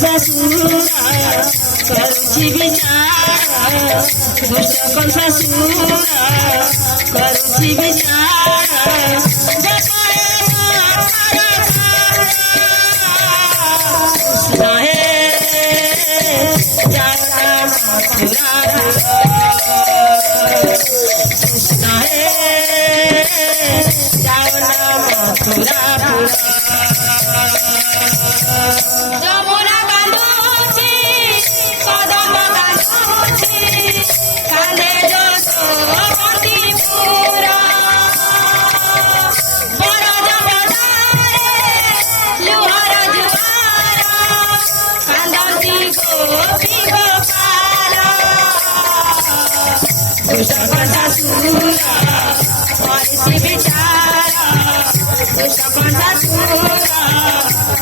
कंसासूरा करुची विचार दुष्ट कंसासूरा करुची विचार कृष्ण हे जाना मथुरा कृष्ण हे जाना मथुरा যমুনা কাঁদুছি কদম কাঁদুছি কাঁদে যশোমতি পুরা বড় জমদারে লুহার জুয়ারা কাঁদতি গোপী গোপালা दुष्ट कंसासूरा করেছি বিচারা दुष्ट कंसासूरा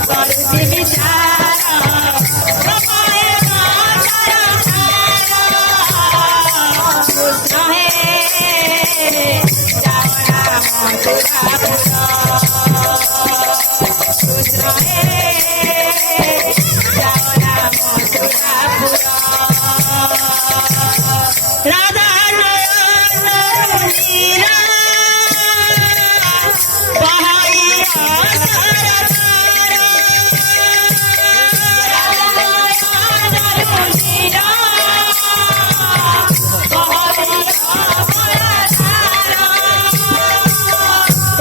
করেছি বিচারা গোপায়ে মাতারা কৃষ্ণ হে যাওয়া মথুরা কৃষ্ণ হে যাওয়া মথুরা राधा नयन नीरा बहाइया सरदारा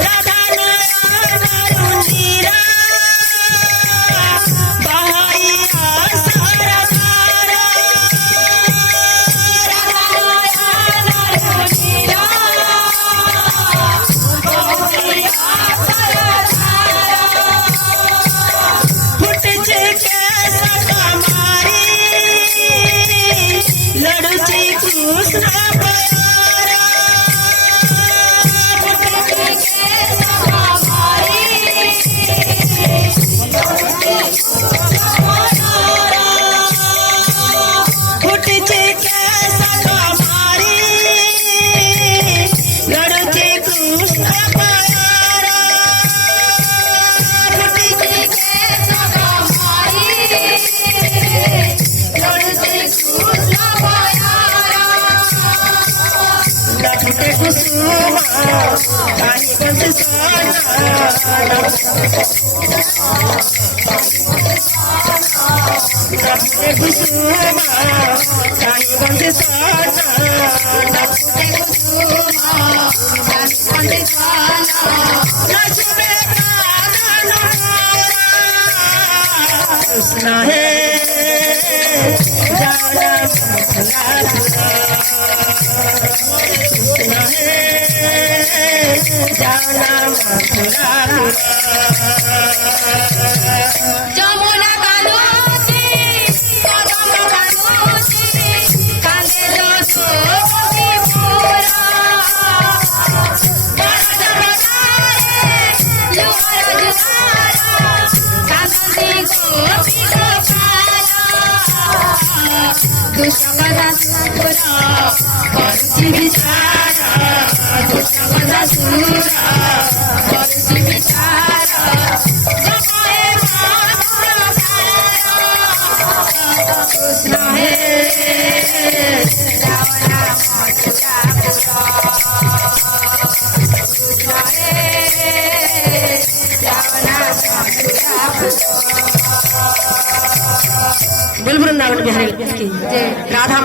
राधा नयन नीरा बहाइया सरदारा फुट कैसा कमारी लड़ची कृष्ण प्यारा फुट कैसा कमारी लड़ची कृष्ण प्यारा लखते कुसुमा काहे बंस सोना लखते कुसुमा काहे बंस सोना लखते कुसुमा काहे बंस सोना लक्ष्मी प्राणा कृष्ण हे जाना मथुरा कृष्ण हे जाना मथुरा যমুনা কাঁদুছি কদম কাঁদুছি কাঁদে যশোমতি পুরা বড় জমদারে লুহার জুয়ারা কাঁদতি গোপী গোপালা দুষ্ট कंसासूरा करुची विचारा दुष्ट कंसासूरा करुची विचारा গোপায়ে মাতারা कृष्ण हे যাওয়া মথুরা কৃষ্ণ হে যাওয়া মথুরা बोल वृंदावन बिहारी की जय राधा